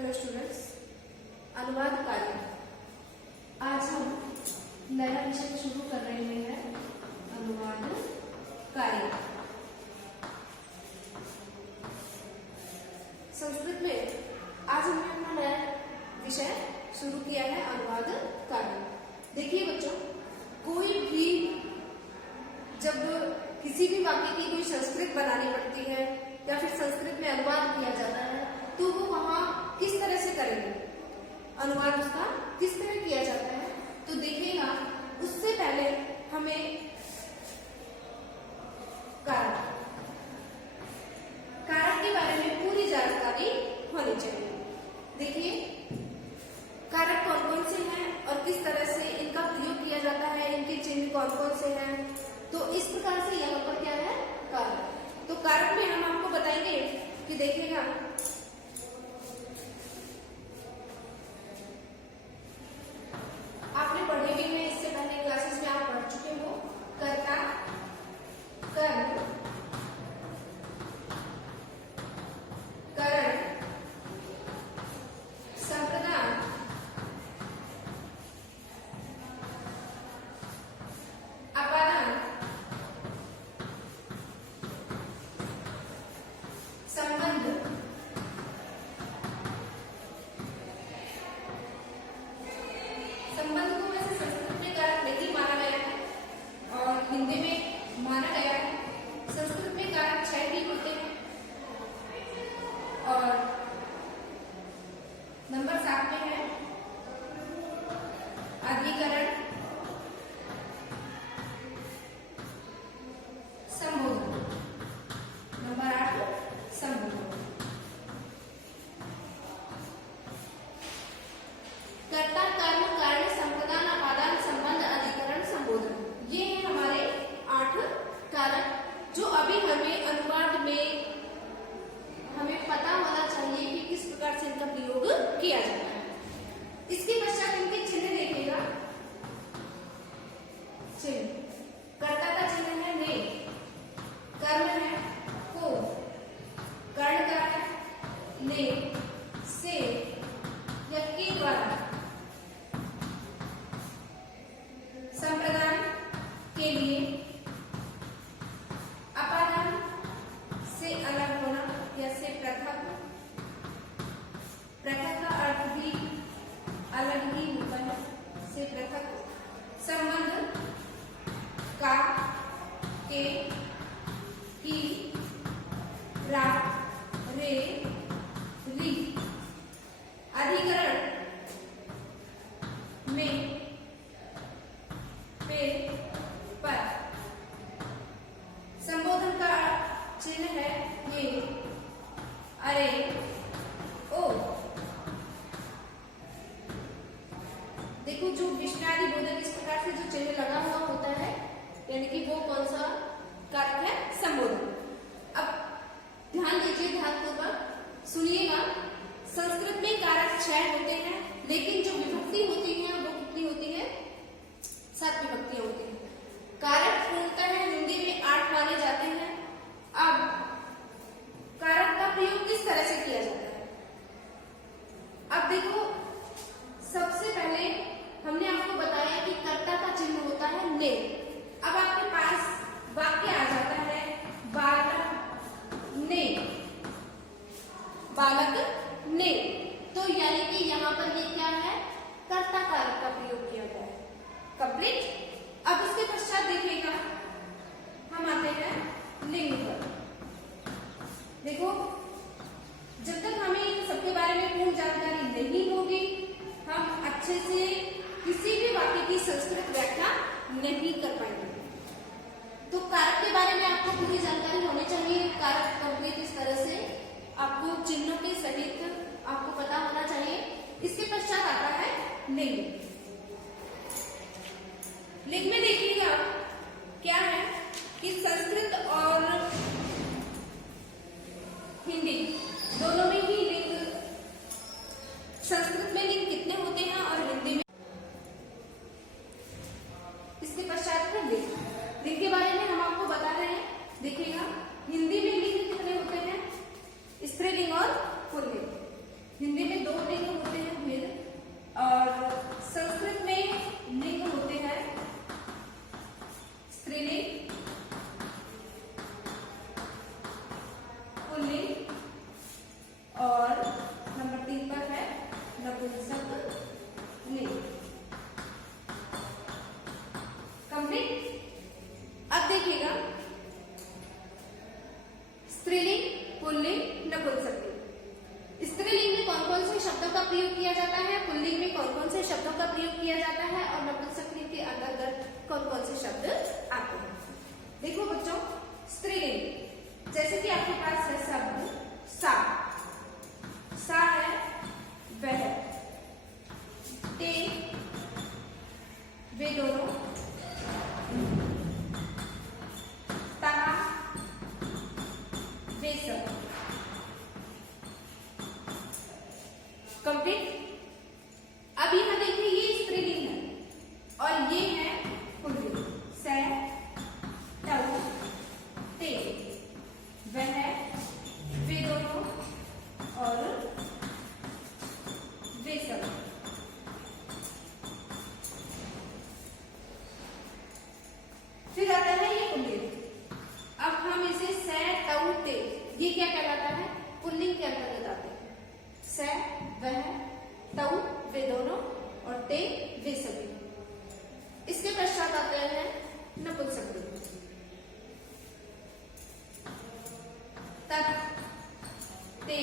Hello students, अनुवाद कार्य। आज हम नया विषय शुरू कर रहे हैं, अनुवाद कार्य। संस्कृत में आज हमने अपना नया विषय शुरू किया है, अनुवाद कार्य। देखिए बच्चों, कोई भी जब किसी भी वाक्य की कोई संस्कृत बनानी पड़ती है या फिर संस्कृत में अनुवाद किया जाता है तो वो वहां किस तरह से करेंगे, अनुवाद उसका किस तरह किया जाता है। तो देखिएगा, उससे पहले हमें कारक के बारे में पूरी जानकारी होनी चाहिए। देखिए, कारक कौन कौन से हैं और किस तरह से इनका प्रयोग किया जाता है, इनके चिन्ह कौन कौन से हैं। तो इस प्रकार से यहाँ पर क्या है, कारक। तो कारक में हम आपको बताएंगे कि देखिएगा, आपने पढ़े भी हैं, इससे पहले क्लासेस में आप पढ़ चुके हो। कर्ता, कर्म, करण, संप्रदान, अपादान, संबंध, संबंध को वैसे संस्कृत में कारक नहीं माना गया है और हिंदी में माना गया है। संस्कृत में कारक 6 भी होते हैं और नंबर 7 में है अधिकरण, संबोधन। नंबर 8 संबोधन। कर्ता, कर्म, कारण, संप्रदान, अपादान, संबंध, अधिकरण, संबोधन। ये है हमारे 8 कारक जो अभी हमें अनुवाद में हमें पता होना चाहिए कि किस प्रकार से इनका प्रयोग किया जाता है। इसके पश्चात इनके चिन्ह देखिएगा। चिन्ह, कर्ता का चिन्ह है ने, कर्म है को, कर्ण का है ने, से या के द्वारा, संप्रदान के लिए, अपादान से अलग होना या से पृथक। पृथक का अर्थ भी अलग ही होता है, से पृथक। संबंध का, के, की, रा, रे, री। अधिकरण में, पे, पर। संबोधन का चिन्ह है ये, अरे, ओ। देखो, जो विष्णादि बोधक इस प्रकार से जो चिन्ह लगा हुआ होता है, यानी कि वो कौन सा कारक है, संबोधन। अब ध्यान दीजिए, ध्यानपूर्वक सुनिएगा। संस्कृत में कारक 6 होते हैं, लेकिन जो विभक्ति होती है वो कितनी होती है, 7 विभक्तियां होती हैं। कारक पूर्णतः हिंदी में 8 माने जाते हैं। अब कारक का प्रयोग किस तरह से किया जाता है, अब देखो, सबसे पहले हमने आपको बताया कि कर्ता का चिन्ह होता है ने। अब आपके पास वाक्य आ जाता है बालक ने, बालक ने। तो यानी कि यहाँ पर ये क्या है, कर्ता कारक का प्रयोग किया गया है। कंप्लीट। अब इसके पश्चात देखिएगा, हम आते हैं लिंग पर। देखो, जब तक हमें इन सबके बारे में पूर्ण जानकारी नहीं होगी, हम अच्छे से किसी भी वाक्य की संस्कृत व्याख्या नहीं कर पाएंगे। तो कारक के बारे में आपको पूरी जानकारी होनी चाहिए। कारक कंप्लीट इस तरह से आपको चिन्हों के सहित आपको पता होना चाहिए। इसके पश्चात आता है लिंग। लिंग में देखिएगा क्या है कि संस्कृत और हिंदी दोनों में ही लिंग, संस्कृत में लिंग कितने होते हैं और हिंदी में। इसके पश्चात है लिंग। लिंग के बारे में हम आपको बता रहे हैं। देखिएगा, हिंदी में लिंग कितने होते हैं, स्त्रीलिंग और पुल्लिंग। हिंदी में 2 ये क्या कहलाता है? पुल्लिंग के अंतर्गत आते हैं। स, वह, तऊ वे दोनों और ते वे सभी। इसके पश्चात आते हैं नपुंसक लिंग। तत्, ते,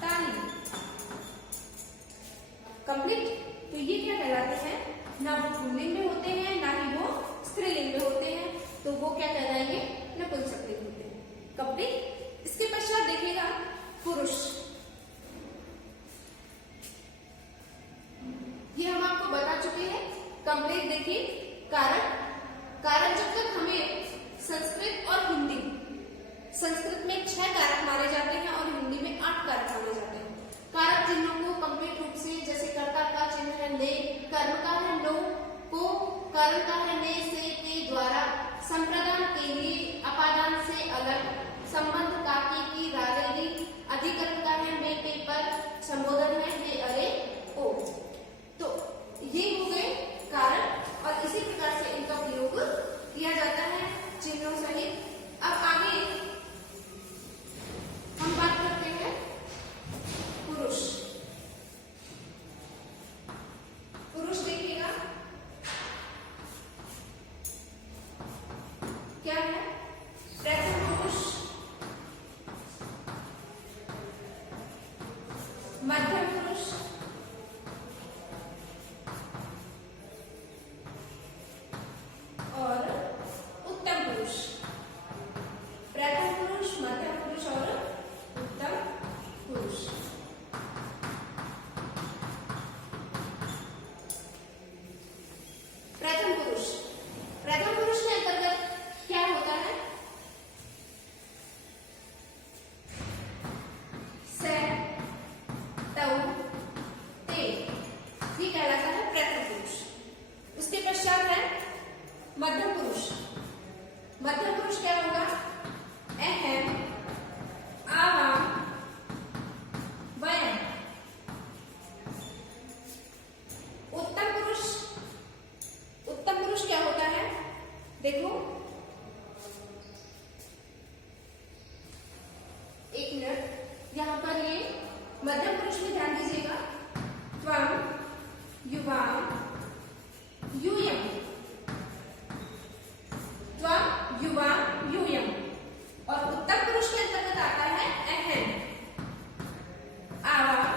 तानि। कंप्लीट। तो ये क्या कहलाते हैं? ना वो पुल्लिंग में होते हैं ना ही वो स्त्रीलिंग में होते हैं, तो वो क्या कहलाएंगे? नपुंसक लिंग होते हैं। कंप्लीट। इसके पश्चात देखिएगा पुरुष। ये हम आपको बता चुके हैं। कंप्लीट। देखिए कारक। कारक जब तक हमें संस्कृत और हिंदी, संस्कृत में 6 कारक माने जाते हैं और हिंदी में 8 कारक माने जाते हैं। कारक चिन्हों को कंप्लीट रूप से, जैसे कर्ता का चिन्ह है ने, कर्म का है नो, को, कर्म का है ने, से, के द्वारा, संप्रदान के लिए, अपादान से अलग, संबंध का की, रारेली, अधिकरण का है में, पे, पर, संबोधन है हे, अरे, ओ। तो ये हो गए कारक और इसी प्रकार से इनका प्रयोग किया जाता है चिन्हों सहित। अब आगे हम बात करते हैं पुरुष। पुरुष देखिएगा क्या है? प्रथम पुरुष, मध्यम पुरुष, और उत्तम पुरुष। प्रथम पुरुष, मध्यम पुरुष और उत्तम पुरुष। प्रथम पुरुष। प्रथम पुरुष के अंतर्गत क्या होता है? से, तऊ, ते, ये कहलाता है प्रथम पुरुष। उसके पश्चात है मध्यम पुरुष। मध्यम पुरुष क्या होगा? अहम, आवाम, वयम। उत्तम पुरुष। उत्तम पुरुष क्या होता है? देखो एक मिनट, यहां पर ये मध्यम पुरुष में ध्यान दीजिएगा। त्वम, युवाम, यूयम। त्वम, युवाम, यूयम। और उत्तम पुरुष के अंतर्गत आता है अहम, आवाम,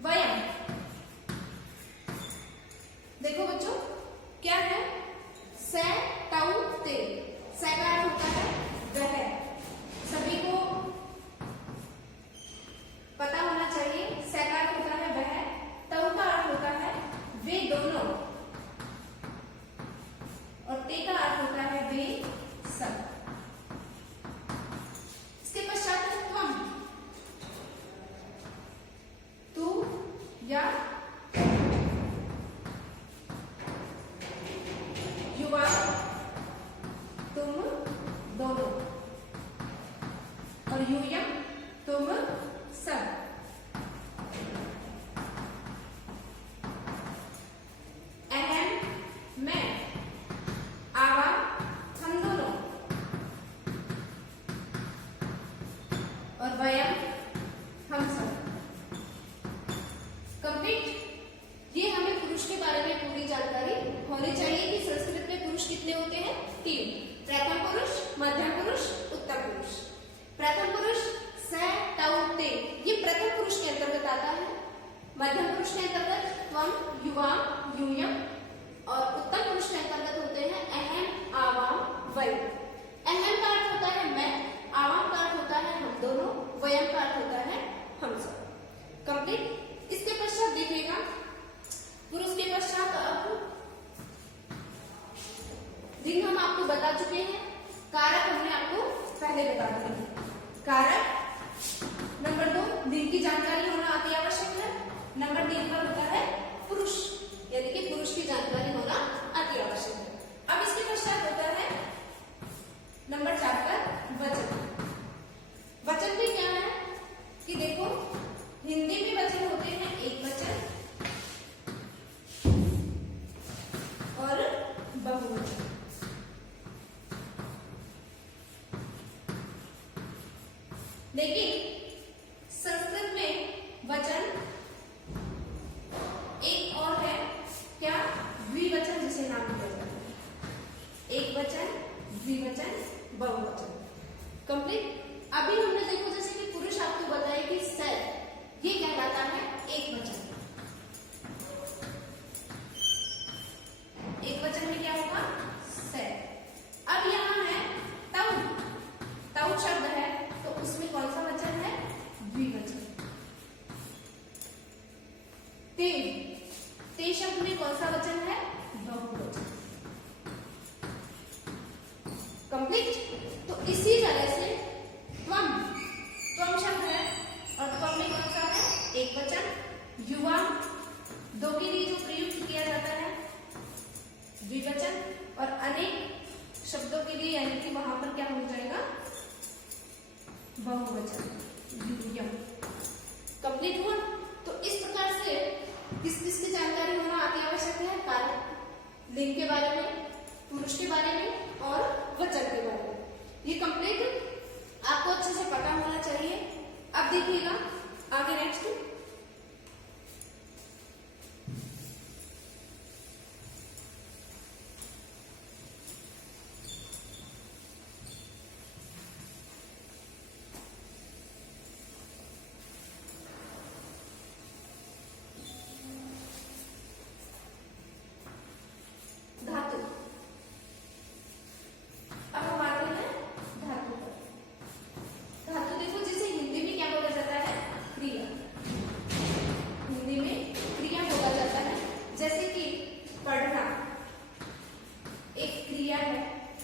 वयम। देखो बच्चों क्या है? से, तऊ, ते। से का अर्थ होता है वह। सभी को पता होना चाहिए। से का अर्थ होता है वह। तऊ का अर्थ होता है वे दोनों। और ते का अर्थ होता है वे सब। इसके पश्चात है त्वम। तू या युवा, तुम दोनों। और यूयम, तुम सब। अहम, मैं, आवाम, हम दोनों। और वयम, हम सब। कंप्लीट। ये हमें पुरुष के बारे में पूरी जानकारी होनी चाहिए कि संस्कृत में पुरुष कितने होते हैं? 3। प्रथम पुरुष, मध्यम पुरुष, उत्तम पुरुष। प्रथम पुरुष से, तऊ, ते, ये प्रथम पुरुष के अंतर्गत आता है। मध्यम पुरुष के अंतर्गत त्वम, युवाम, यूयम। और उत्तम पुरुष के अंतर्गत होते हैं अहम, आवाम, वयम। अहम का अर्थ होता है मैं, आवाम का अर्थ होता है हम दोनों, वयम का अर्थ होता है हम सब। कंप्लीट। इसके पश्चात देखिएगा पुरुष के पश्चात अब दिन हम आपको बता चुके हैं। कारक हमने आपको पहले बता दिए हैं। कारक नंबर 2, दिन की जानकारी होना अति आवश्यक है। नंबर 3 पर होता है पुरुष, यानी कि पुरुष की जानकारी होना अति आवश्यक है। अब इसके पश्चात होता है नंबर 4 पर वचन। वचन भी क्या है कि देखो हिंदी में वचन होते हैं एक वचन और बहुवचन। लेकिन संस्कृत में वचन एक और है, क्या? द्विवचन, जिसे नाम दिया जाता है। एक वचन, द्विवचन, बहुवचन। कंप्लीट। अभी हमने देखो जैसे कि पुरुष आपको बताया कि सर, ये कहलाता है एक वचन। एक वचन में क्या होगा? सर। अब यहाँ है तऊ। तऊ शब्द है तो उसमें कौन सा वचन है? द्विवचन। ते, ते शब्द में कौन सा वचन है? बहुवचन। कंप्लीट। तो इसी तरह से त्वम, त्वम शब्द है और त्वम में कौन सा है? एक वचन। युवा, दो के लिए जो प्रयुक्त किया जाता है द्विवचन, और अनेक शब्दों के लिए यानी कि वहां पर क्या हो जाएगा? बहुवचन, यूयम। कंप्लीट हुआ। तो इस प्रकार से किस किस की जानकारी होना अति आवश्यक है? कार्य, लिंग के बारे में, पुरुष के बारे में और वचन के बारे में। ये कंप्लीट आपको अच्छे से पता होना चाहिए। अब देखिएगा आगे नेक्स्ट। धातु। अब हम आते हैं धातु पर। धातु देखो जिसे हिंदी में क्या बोला जाता है? क्रिया। हिंदी में क्रिया बोला जाता है। जैसे कि पढ़ना एक क्रिया है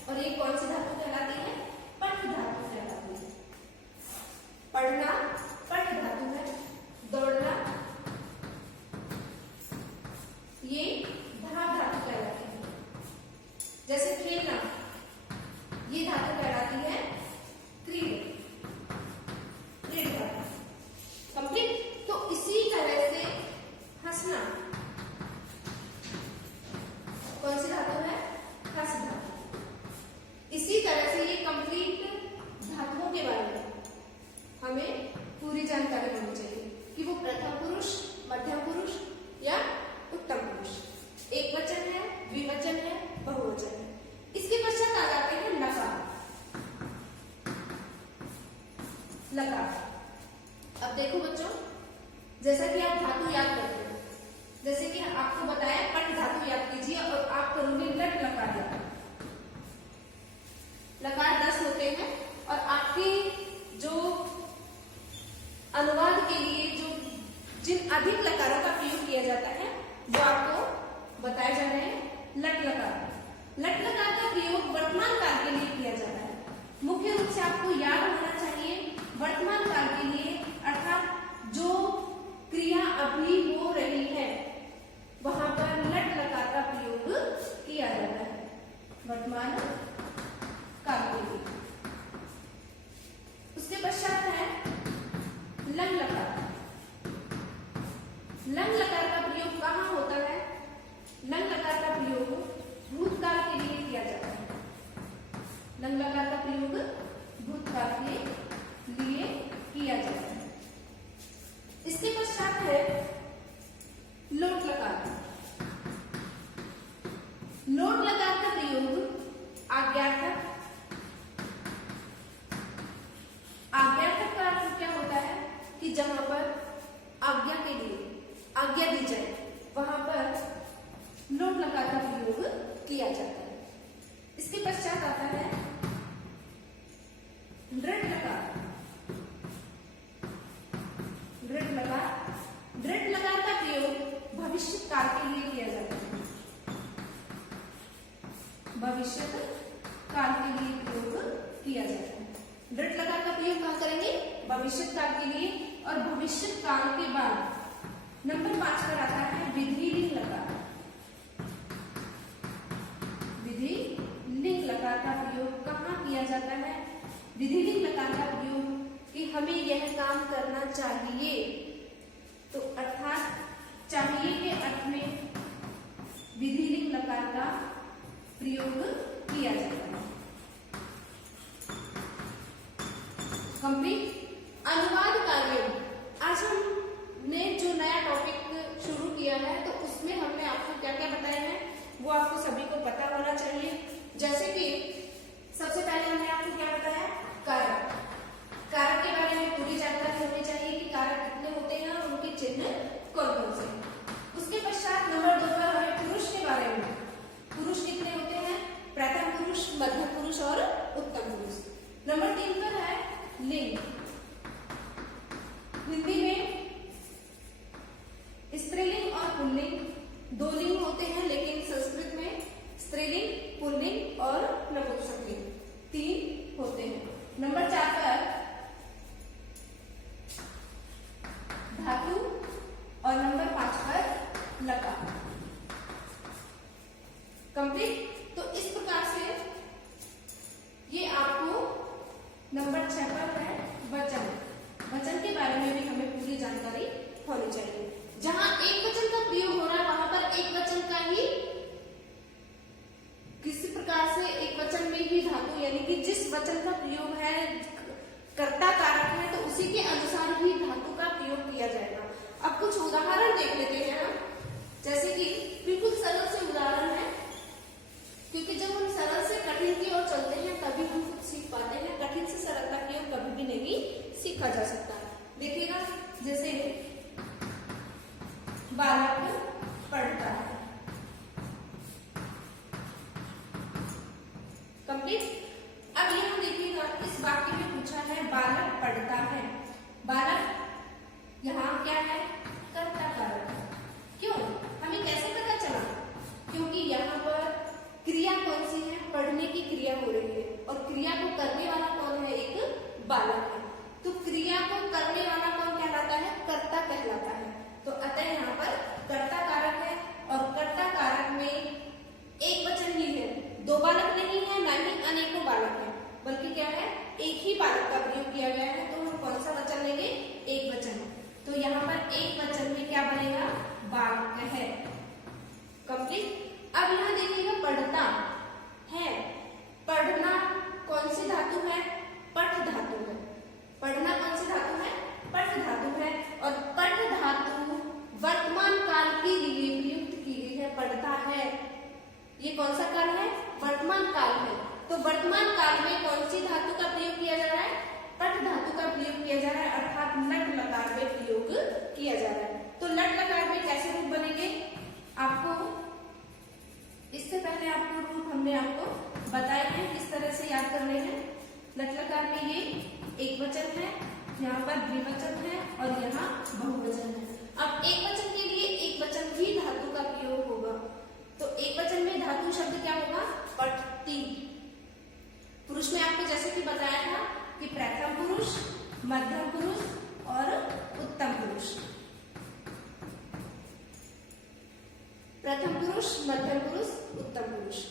और ये कौन सी धातु कहलाती है? पठ धातु कहलाती है। पढ़ना पठ धातु है। दौड़ना ये धाव धातु कहलाती है। जैसे खेलना ये धातु कहलाती है क्रीड, क्रीड धातु। कंप्लीट। तो इसी तरह से हंसना कौन सी धातु है? हंस धातु। इसी तरह से ये कंप्लीट धातुओं के बारे में हमें पूरी जानकारी होनी चाहिए कि वो प्रथम पुरुष, मध्यम पुरुष या उत्तम पुरुष, एक वचन है, द्विवचन है, बहुवचन है। इसके पश्चात आ जाते हैं लकार। लकार। अब देखो बच्चों, जैसा कि आप धातु याद करते हो, जैसे कि आपको बताया पट धातु याद कीजिए और आप करोगे लट लकार याद। लकार 10 होते हैं और आपके जो अनुवाद के लिए जो जिन अधिक लकारों का प्रयोग किया जाता है वो आपको बताए जा रहे हैं लट लकार। लट लकार का प्रयोग वर्तमान काल के लिए किया जाता है। मुख्य रूप से आपको याद होना चाहिए वर्तमान काल के लिए, अर्थात जो क्रिया अभी हो रही है वहां पर लट लकार का प्रयोग किया जाता है वर्तमान काल के लिए। उसके पश्चात है लंग लकार। लंग लकार का प्रयोग कहाँ होता है? लंग लकार का प्रयोग भूतकाल के लिए किया जाता है। लंग लकार का प्रयोग भूतकाल के लिए किया जाता है। इसके पश्चात है लोट लकार। लोट लकार का प्रयोग आज्ञार्थक। आज्ञार्थक का अर्थ क्या होता है कि जहां पर आज्ञा के लिए आज्ञा दी जाए वहां पर लोट लकार का प्रयोग किया जाता है। इसके पश्चात आता है दृढ़ लकार। दृढ़ लकार, दृढ़ लकार का प्रयोग भविष्य काल के लिए किया जाता है। भविष्य काल के लिए प्रयोग किया जाता है। दृढ़ लकार का प्रयोग कहाँ करेंगे? भविष्य काल के लिए। और भविष्य काल के बाद नंबर 5 पर आता है विधि लिंग लकार। विधि लिंग लकार का प्रयोग कहाँ किया जाता है? विधि लिंग लकार का प्रयोग कि हमें यह काम करना चाहिए, तो अर्थात चाहिए के अर्थ में विधि लिंग लकार का प्रयोग किया जाता है। कंप्लीट। नंबर 3 पर है लिंग। हिंदी में स्त्रीलिंग और पुल्लिंग दो लिंग होते हैं, लेकिन संस्कृत में स्त्रीलिंग, पुल्लिंग और नपुंसकलिंग 3 होते हैं। नंबर 4 पर धातु और नंबर 5 पर लकार। कंप्लीट। तो इस प्रकार से ये आपको नंबर 6 पर है वचन। वचन के बारे में भी हमें पूरी जानकारी होनी चाहिए। जहां एक वचन का प्रयोग हो रहा है वहां पर एक वचन का ही किसी प्रकार से एक वचन में ही धातु, यानी कि जिस वचन का प्रयोग है कर्ता कारक है, तो उसी के अनुसार ही धातु का प्रयोग किया जाएगा। अब कुछ उदाहरण देख लेते हैं हम, जैसे कि बिल्कुल सरल से उदाहरण है, क्योंकि जब हम सरल से कठिन की ओर चलते हैं तभी हम कुछ सीख पाते हैं। कठिन से सरलता की ओर कभी भी नहीं सीखा जा सकता। देखिएगा, जैसे बालक पढ़ता है। कंप्लीट। अब यहाँ देखिएगा, इस वाक्य में पूछा है बालक पढ़ता है। बालक यहाँ क्या है? कर्ता कारक है। क्यों? हमें कैसे पता चला? क्योंकि यहाँ पर क्रिया कौन सी है? पढ़ने की क्रिया हो रही है, और क्रिया को करने वाला कौन है? एक बालक है। तो क्रिया को करने वाला कौन कहलाता है? कर्ता कहलाता है। तो अतः यहाँ पर कर्ता कारक है, और कर्ता कारक में एक वचन ही है, दो बालक नहीं है, ना ही अनेकों बालक है, बल्कि क्या है? एक ही बालक का प्रयोग किया गया है। तो हम कौन सा वचन लेंगे? एक वचन। तो यहाँ पर एक वचन में क्या बनेगा? बालक है। कंप्लीट। अब यहाँ देखिएगा, पढ़ता है। पढ़ना कौन सी धातु है? पठ धातु है। पढ़ना कौन सी धातु है? पठ धातु है। और पठ धातु वर्तमान काल के लिए प्रयुक्त की गई है। पढ़ता है, ये कौन सा काल है? वर्तमान काल है। तो वर्तमान काल में कौन सी धातु का प्रयोग किया जा रहा है? पठ धातु का प्रयोग किया जा रहा है, अर्थात लट लकार में प्रयोग किया जा रहा है। तो लट लकार में कैसे रूप बनेंगे? आपको इससे पहले आपको रूप हमने आपको बताए हैं, किस तरह से याद करने हैं। लट लकार में ये एक वचन है, यहाँ पर द्विवचन है, और यहाँ बहुवचन है। अब एक वचन के लिए एक वचन ही धातु का प्रयोग होगा। तो एक वचन में धातु शब्द क्या होगा? पठती। पुरुष में आपको जैसे कि बताया था कि प्रथम पुरुष, मध्यम पुरुष और उत्तम पुरुष। प्रथम पुरुष, मध्यम पुरुष, उत्तम पुरुष।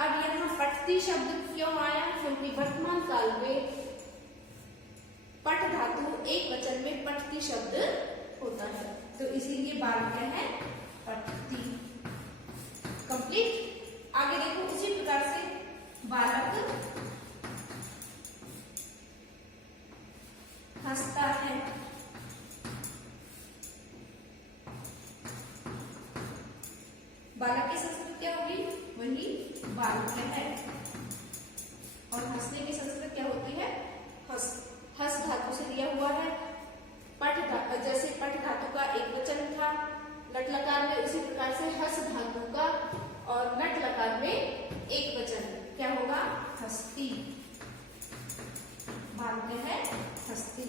अब यहाँ पठती शब्द क्यों आया? क्योंकि वर्तमान काल में पठ धातु एक वचन में पठती शब्द होता है, तो इसीलिए बालक है पठती। कंप्लीट। आगे देखो, उसी प्रकार से बालक हंसता है। बालक की संस्कृत क्या होगी? वही बालक है। और हंसने की संस्कृत क्या होती है? हंस। हंस धातु से दिया हुआ है। पठ धातु, जैसे पठ धातु का एक वचन था लट लकार में, उसी प्रकार से हंस धातु का और लट लकार में एक वचन क्या होगा? हस्ती। बालक है हस्ती।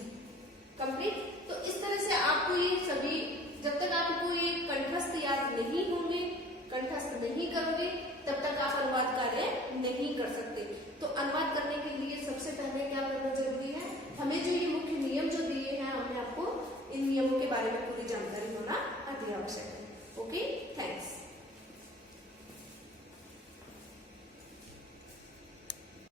कंप्लीट। तो इस तरह से आपको ये सभी, जब तक आपको ये कंठस्थ याद नहीं होंगे, कंठस्थ नहीं करोगे, तब तक आप अनुवाद कार्य नहीं कर सकते। तो अनुवाद करने के लिए सबसे पहले क्या करना जरूरी है? हमें जो ये मुख्य नियम जो दिए हैं, हमने आपको इन नियमों के बारे में पूरी जानकारी होना अति आवश्यक है।